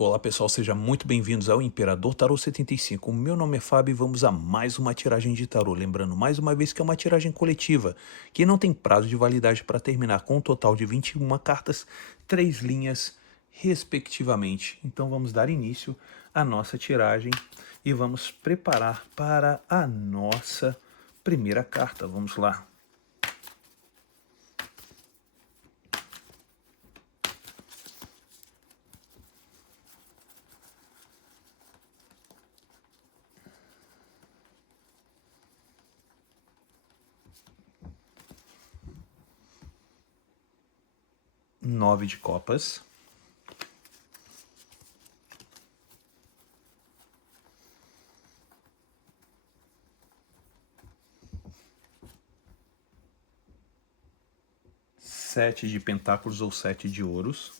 Olá pessoal, sejam muito bem-vindos ao Imperador Tarô 75. O meu nome é Fábio e vamos a mais uma tiragem de tarô. Lembrando mais uma vez que é uma tiragem coletiva, que não tem prazo de validade para terminar, com um total de 21 cartas, 3 linhas, respectivamente. Então vamos dar início à nossa tiragem e vamos preparar para a nossa primeira carta. Vamos lá. Nove de copas. Sete de pentáculos ou sete de ouros.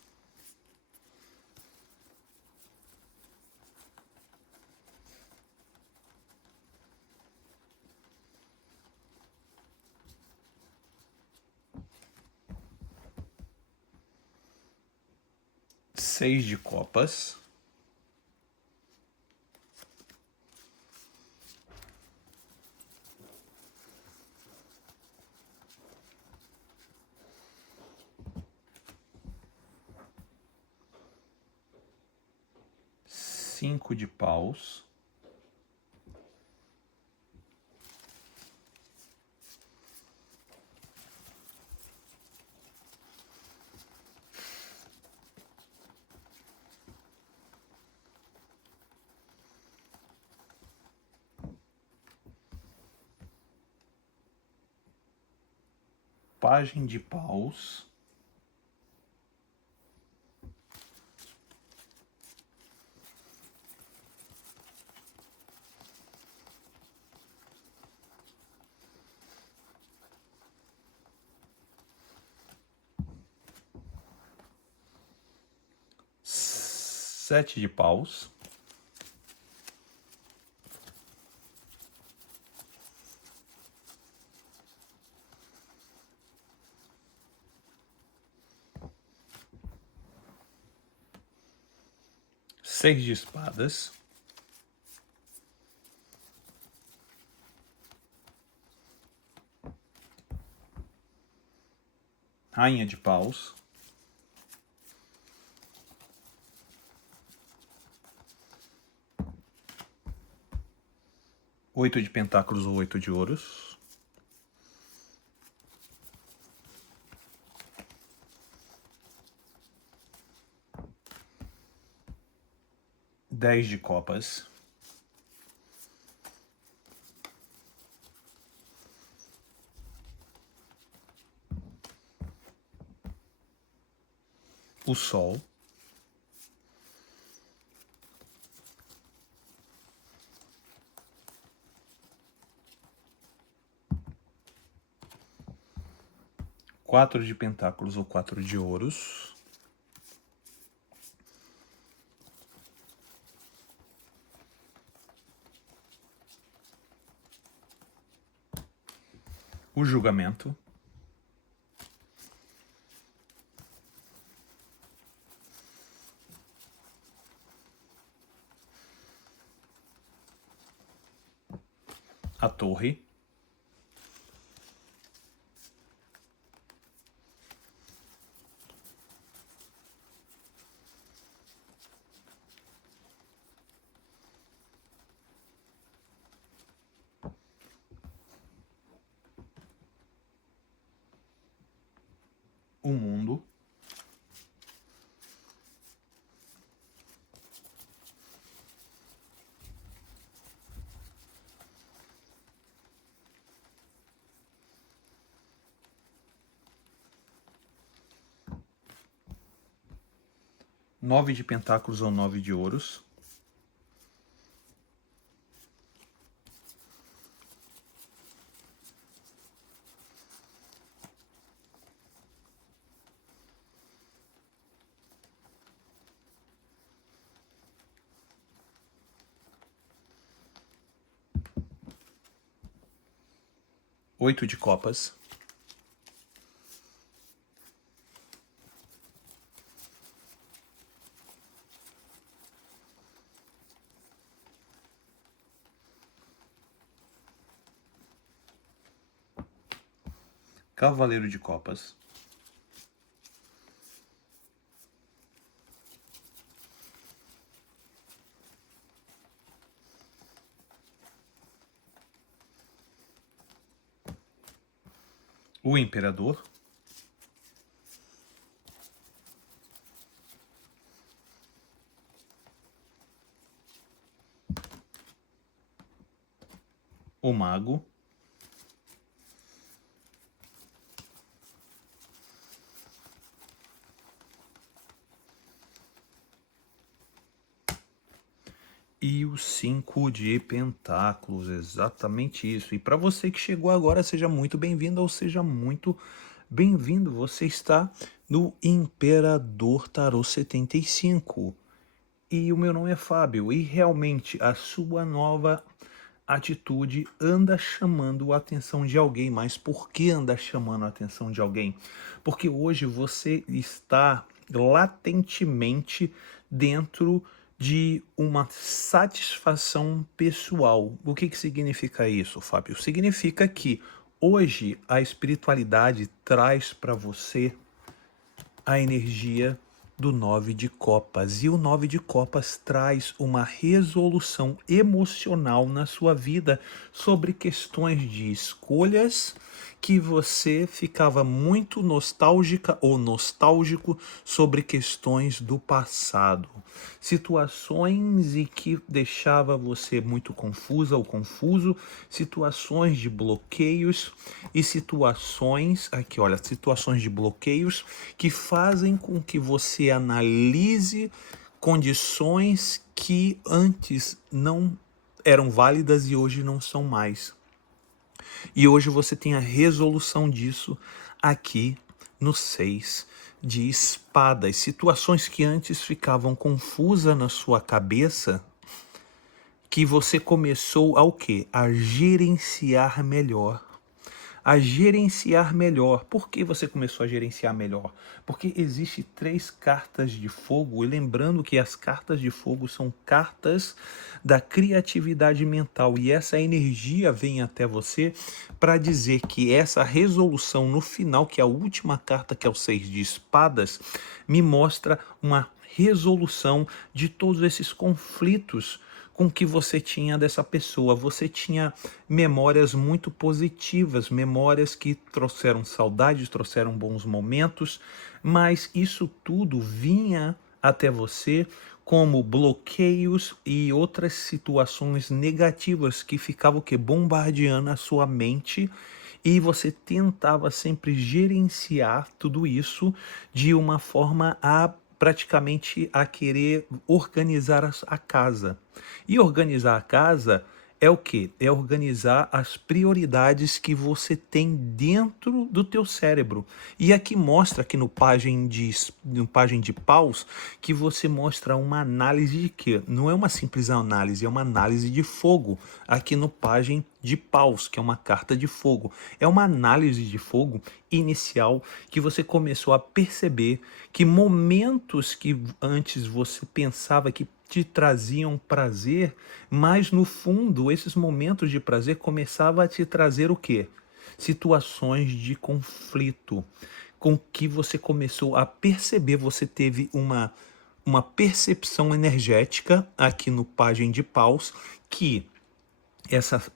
Seis de copas. Cinco de paus. Pajem de paus. Sete de paus. Seis de espadas. Rainha de paus. Oito de pentáculos ou oito de ouros. Dez de copas. O sol. Quatro de pentáculos ou quatro de ouros. O julgamento. A torre. O mundo. Nove de pentáculos ou nove de ouros. Oito de copas. Cavaleiro de Copas, o Imperador, o Mago, e o 5 de Pentáculos, exatamente isso. E para você que chegou agora, seja muito bem-vindo ou seja muito bem-vindo. Você está no Imperador Tarô 75. E o meu nome é Fábio, e realmente a sua nova atitude anda chamando a atenção de alguém. Mas por que anda chamando a atenção de alguém? Porque hoje você está latentemente dentro de uma satisfação pessoal. O que significa isso, Fábio? Significa que hoje a espiritualidade traz para você a energia do 9 de copas. E o 9 de copas traz uma resolução emocional na sua vida sobre questões de escolhas que você ficava muito nostálgica ou nostálgico sobre questões do passado. Situações em que deixava você muito confusa ou confuso, situações de bloqueios e situações, aqui olha, situações de bloqueios que fazem com que você analise condições que antes não eram válidas e hoje não são mais. E hoje você tem a resolução disso aqui no 6 de espadas. Situações que antes ficavam confusas na sua cabeça, que você começou ao quê? A gerenciar melhor. A gerenciar melhor. Por que você começou a gerenciar melhor? Porque existe 3 cartas de fogo, e lembrando que as cartas de fogo são cartas da criatividade mental, e essa energia vem até você para dizer que essa resolução no final, que é a última carta, que é o 6 de espadas, me mostra uma resolução de todos esses conflitos com que você tinha dessa pessoa. Você tinha memórias muito positivas, memórias que trouxeram saudades, trouxeram bons momentos, mas isso tudo vinha até você como bloqueios e outras situações negativas que ficavam bombardeando a sua mente, e você tentava sempre gerenciar tudo isso de uma forma a praticamente a querer organizar a casa. E organizar a casa é o quê? É organizar as prioridades que você tem dentro do teu cérebro. E aqui mostra, aqui no Pajem de Paus, que você mostra uma análise de quê? Não é uma simples análise, é uma análise de fogo. Aqui no Pajem de Paus, que é uma carta de fogo. É uma análise de fogo inicial que você começou a perceber que momentos que antes você pensava que te traziam prazer, mas no fundo esses momentos de prazer começavam a te trazer o quê? Situações de conflito, com que você começou a perceber, você teve uma percepção energética aqui no Pajem de Paus, que essa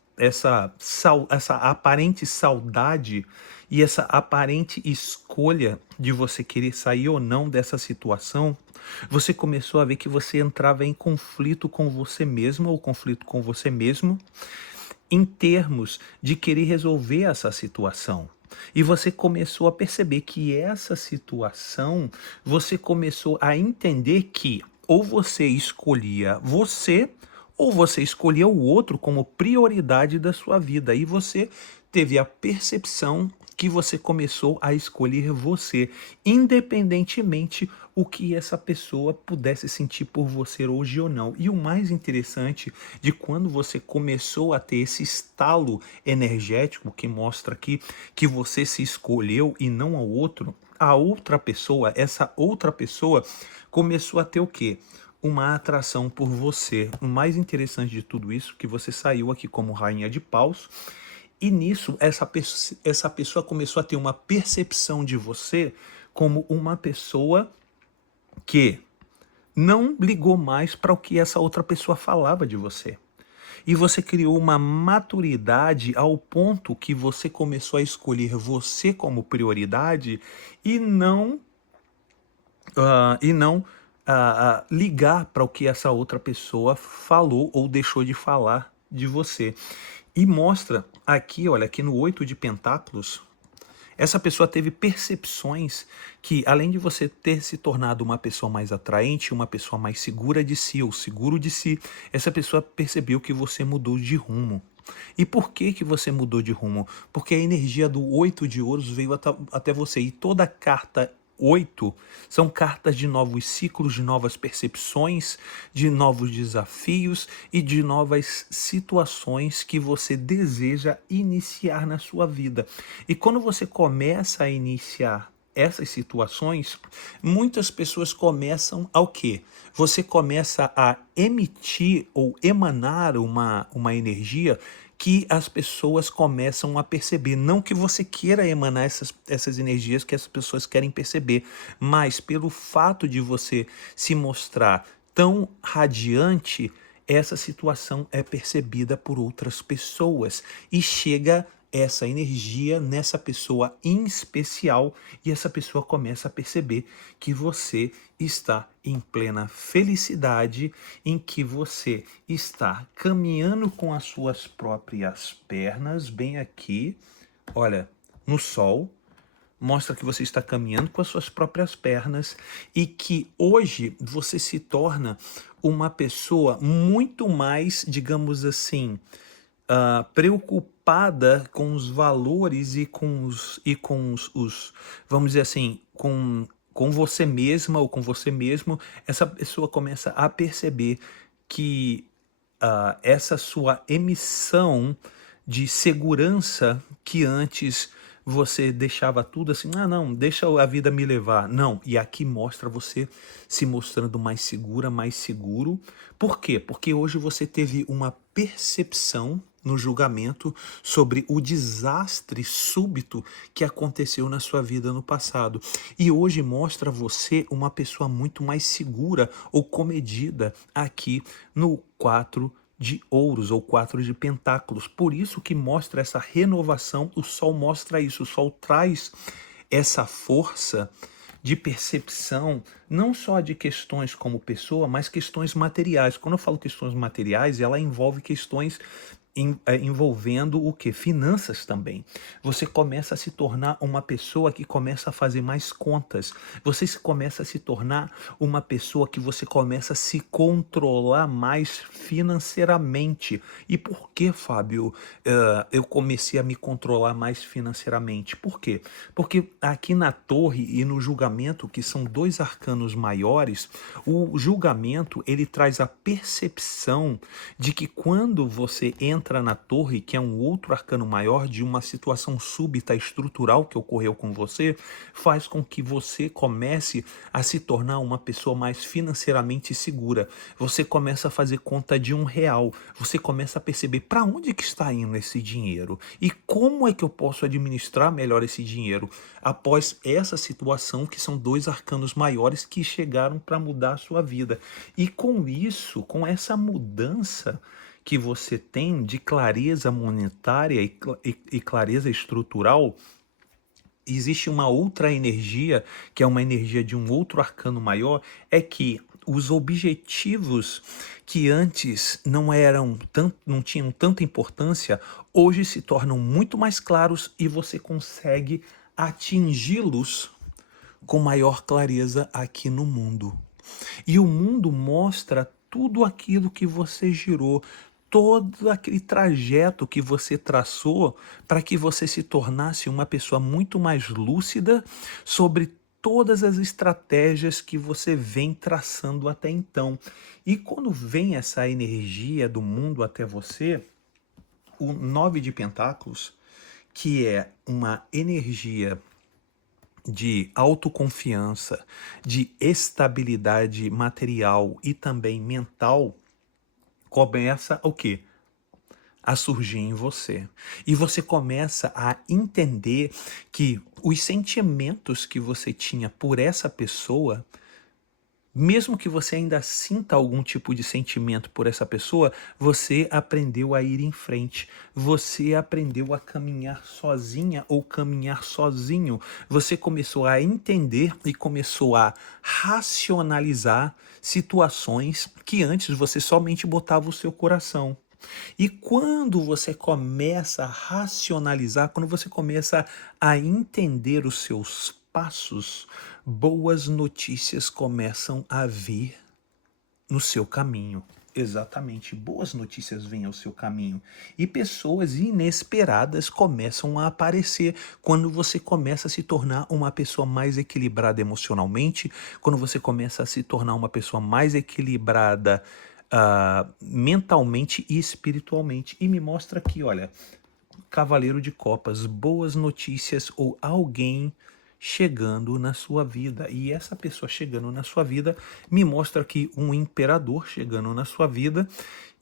aparente saudade e essa aparente escolha de você querer sair ou não dessa situação, você começou a ver que você entrava em conflito com você mesmo ou conflito com você mesmo em termos de querer resolver essa situação. E você começou a perceber que essa situação, você começou a entender que ou você escolhia você, ou você escolhia o outro como prioridade da sua vida. E você teve a percepção que você começou a escolher você, independentemente o que essa pessoa pudesse sentir por você hoje ou não. E o mais interessante de quando você começou a ter esse estalo energético que mostra aqui que você se escolheu e não ao outro, a outra pessoa, essa outra pessoa começou a ter o quê? Uma atração por você. O mais interessante de tudo isso é que você saiu aqui como Rainha de Paus, E nisso, essa pessoa começou a ter uma percepção de você como uma pessoa que não ligou mais para o que essa outra pessoa falava de você. E você criou uma maturidade ao ponto que você começou a escolher você como prioridade e não ligar para o que essa outra pessoa falou ou deixou de falar de você. E mostra aqui, olha, aqui no 8 de Pentáculos, essa pessoa teve percepções que, além de você ter se tornado uma pessoa mais atraente, uma pessoa mais segura de si ou seguro de si, essa pessoa percebeu que você mudou de rumo. E por que que você mudou de rumo? Porque a energia do 8 de Ouros veio até você. E toda carta 8 são cartas de novos ciclos, de novas percepções, de novos desafios e de novas situações que você deseja iniciar na sua vida. E quando você começa a iniciar essas situações, muitas pessoas começam ao quê? Você começa a emitir ou emanar uma energia que as pessoas começam a perceber. Não que você queira emanar essas energias que as pessoas querem perceber, mas pelo fato de você se mostrar tão radiante, essa situação é percebida por outras pessoas e chega essa energia nessa pessoa em especial e essa pessoa começa a perceber que você está em plena felicidade, em que você está caminhando com as suas próprias pernas, bem aqui, olha, no sol, mostra que você está caminhando com as suas próprias pernas e que hoje você se torna uma pessoa muito mais, digamos assim, preocupada com os valores e com os vamos dizer assim, com você mesma ou com você mesmo, essa pessoa começa a perceber que essa sua emissão de segurança que antes você deixava tudo assim, ah não, deixa a vida me levar. Não, e aqui mostra você se mostrando mais segura, mais seguro. Por quê? Porque hoje você teve uma percepção no julgamento sobre o desastre súbito que aconteceu na sua vida no passado. E hoje mostra você uma pessoa muito mais segura ou comedida aqui no 4 de Ouros ou 4 de Pentáculos. Por isso que mostra essa renovação, o Sol mostra isso, o Sol traz essa força de percepção, não só de questões como pessoa, mas questões materiais. Quando eu falo questões materiais, ela envolve questões envolvendo o que? Finanças também. Você começa a se tornar uma pessoa que começa a fazer mais contas. Você começa a se tornar uma pessoa que você começa a se controlar mais financeiramente. E por que, Fábio, eu comecei a me controlar mais financeiramente? Por quê? Porque aqui na torre e no julgamento, que são dois arcanos maiores, o julgamento ele traz a percepção de que quando você entra na torre, que é um outro arcano maior de uma situação súbita estrutural que ocorreu com você, faz com que você comece a se tornar uma pessoa mais financeiramente segura. Você começa a fazer conta de R$ 1. Você começa a perceber para onde que está indo esse dinheiro e como é que eu posso administrar melhor esse dinheiro após essa situação que são dois arcanos maiores que chegaram para mudar a sua vida. E com isso, com essa mudança que você tem de clareza monetária e clareza estrutural, existe uma outra energia, que é uma energia de um outro arcano maior, é que os objetivos que antes não tinham tanta importância, hoje se tornam muito mais claros e você consegue atingi-los com maior clareza aqui no mundo. E o mundo mostra tudo aquilo que você girou, todo aquele trajeto que você traçou para que você se tornasse uma pessoa muito mais lúcida sobre todas as estratégias que você vem traçando até então. E quando vem essa energia do mundo até você, o 9 de Pentáculos, que é uma energia de autoconfiança, de estabilidade material e também mental, começa o quê? a surgir em você. E você começa a entender que os sentimentos que você tinha por essa pessoa, mesmo que você ainda sinta algum tipo de sentimento por essa pessoa, você aprendeu a ir em frente. Você aprendeu a caminhar sozinha ou caminhar sozinho. Você começou a entender e começou a racionalizar situações que antes você somente botava o seu coração. E quando você começa a racionalizar, quando você começa a entender os seus passos, boas notícias começam a vir no seu caminho. Exatamente, boas notícias vêm ao seu caminho. E pessoas inesperadas começam a aparecer quando você começa a se tornar uma pessoa mais equilibrada emocionalmente, quando você começa a se tornar uma pessoa mais equilibrada mentalmente e espiritualmente. E me mostra aqui, olha, Cavaleiro de Copas, boas notícias ou alguém chegando na sua vida. E essa pessoa chegando na sua vida me mostra aqui um imperador chegando na sua vida.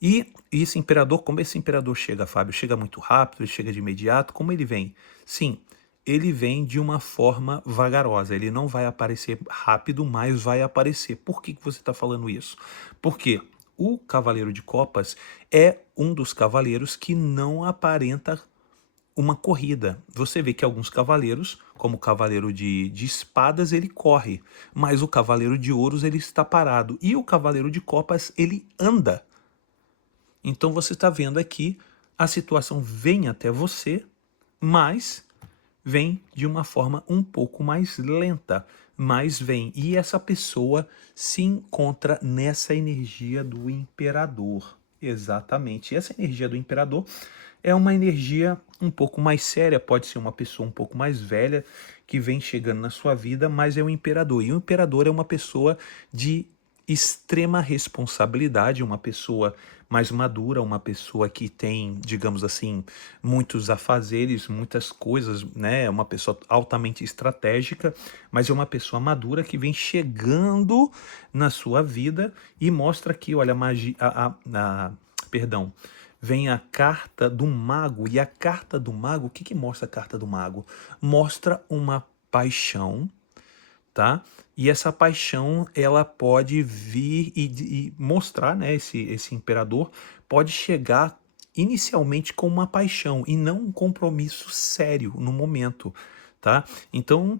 E esse imperador, como esse imperador chega, Fábio? Chega muito rápido, ele chega de imediato, como ele vem? Sim, ele vem de uma forma vagarosa, ele não vai aparecer rápido, mas vai aparecer. Por que você está falando isso? Porque o Cavaleiro de Copas é um dos cavaleiros que não aparenta uma corrida. Você vê que alguns cavaleiros, como o cavaleiro de espadas, ele corre, mas o cavaleiro de ouros ele está parado e o cavaleiro de copas ele anda. Então você está vendo aqui a situação vem até você, mas vem de uma forma um pouco mais lenta, mas vem. E essa pessoa se encontra nessa energia do imperador. Exatamente. E essa energia do imperador é uma energia um pouco mais séria, pode ser uma pessoa um pouco mais velha que vem chegando na sua vida, mas é o imperador. E o imperador é uma pessoa de extrema responsabilidade, uma pessoa mais madura, uma pessoa que tem, digamos assim, muitos afazeres, muitas coisas, né? É uma pessoa altamente estratégica, mas é uma pessoa madura que vem chegando na sua vida e mostra que, olha, a magia, perdão, vem a carta do mago, e a carta do mago, o que que mostra a carta do mago? Mostra uma paixão, tá? E essa paixão, ela pode vir e mostrar, né, esse imperador pode chegar inicialmente com uma paixão e não um compromisso sério no momento, tá? Então,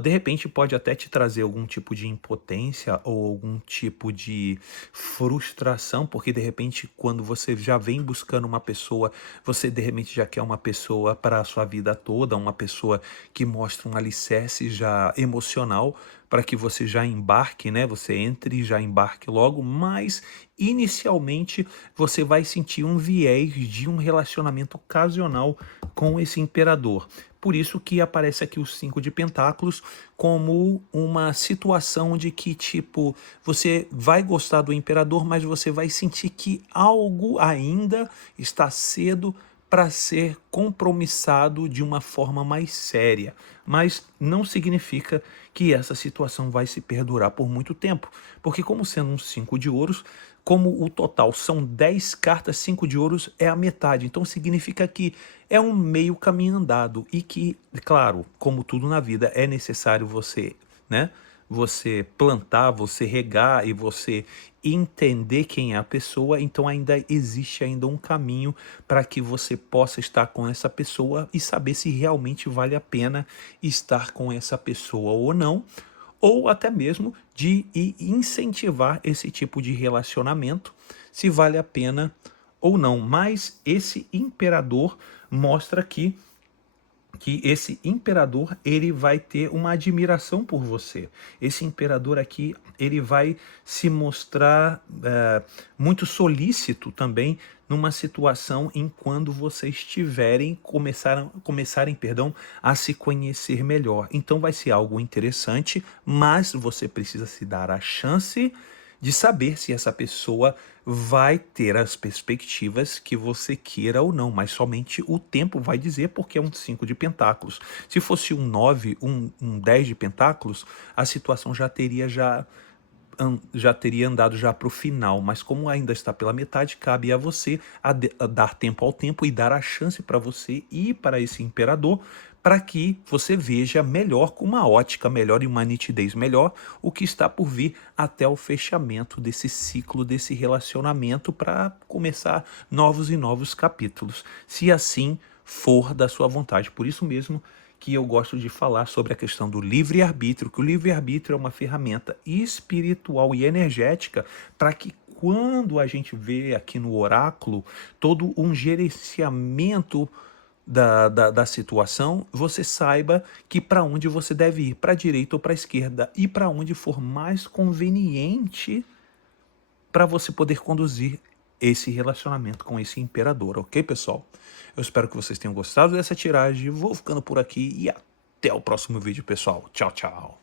de repente pode até te trazer algum tipo de impotência ou algum tipo de frustração, porque de repente quando você já vem buscando uma pessoa, você de repente já quer uma pessoa para a sua vida toda, uma pessoa que mostra um alicerce já emocional para que você já embarque, né? Você entre e já embarque logo, mas inicialmente você vai sentir um viés de um relacionamento ocasional com esse imperador. Por isso que aparece aqui o 5 de pentáculos como uma situação de que, tipo, você vai gostar do imperador, mas você vai sentir que algo ainda está cedo para ser compromissado de uma forma mais séria. Mas não significa que essa situação vai se perdurar por muito tempo, porque como sendo um 5 de ouros, como o total são 10 cartas, 5 de ouros é a metade. Então significa que é um meio caminho andado e que, claro, como tudo na vida, é necessário você, né? Você plantar, você regar e você entender quem é a pessoa, então ainda existe ainda um caminho para que você possa estar com essa pessoa e saber se realmente vale a pena estar com essa pessoa ou não, ou até mesmo de incentivar esse tipo de relacionamento, se vale a pena ou não. Mas esse imperador mostra que esse imperador ele vai ter uma admiração por você. Esse imperador aqui ele vai se mostrar muito solícito também numa situação em quando vocês começarem, a se conhecer melhor. Então vai ser algo interessante, mas você precisa se dar a chance de saber se essa pessoa vai ter as perspectivas que você queira ou não, mas somente o tempo vai dizer, porque é um 5 de pentáculos. Se fosse um 9, um 10 de pentáculos, a situação já teria já teria andado já para o final, mas como ainda está pela metade, cabe a você a dar tempo ao tempo e dar a chance para você ir para esse imperador, para que você veja melhor, com uma ótica melhor e uma nitidez melhor, o que está por vir até o fechamento desse ciclo, desse relacionamento, para começar novos e novos capítulos, se assim for da sua vontade. Por isso mesmo que eu gosto de falar sobre a questão do livre-arbítrio, que o livre-arbítrio é uma ferramenta espiritual e energética para que quando a gente vê aqui no oráculo todo um gerenciamento da situação, você saiba que para onde você deve ir, para a direita ou para a esquerda, e para onde for mais conveniente para você poder conduzir esse relacionamento com esse imperador, ok, pessoal? Eu espero que vocês tenham gostado dessa tiragem, vou ficando por aqui e até o próximo vídeo, pessoal. Tchau, tchau.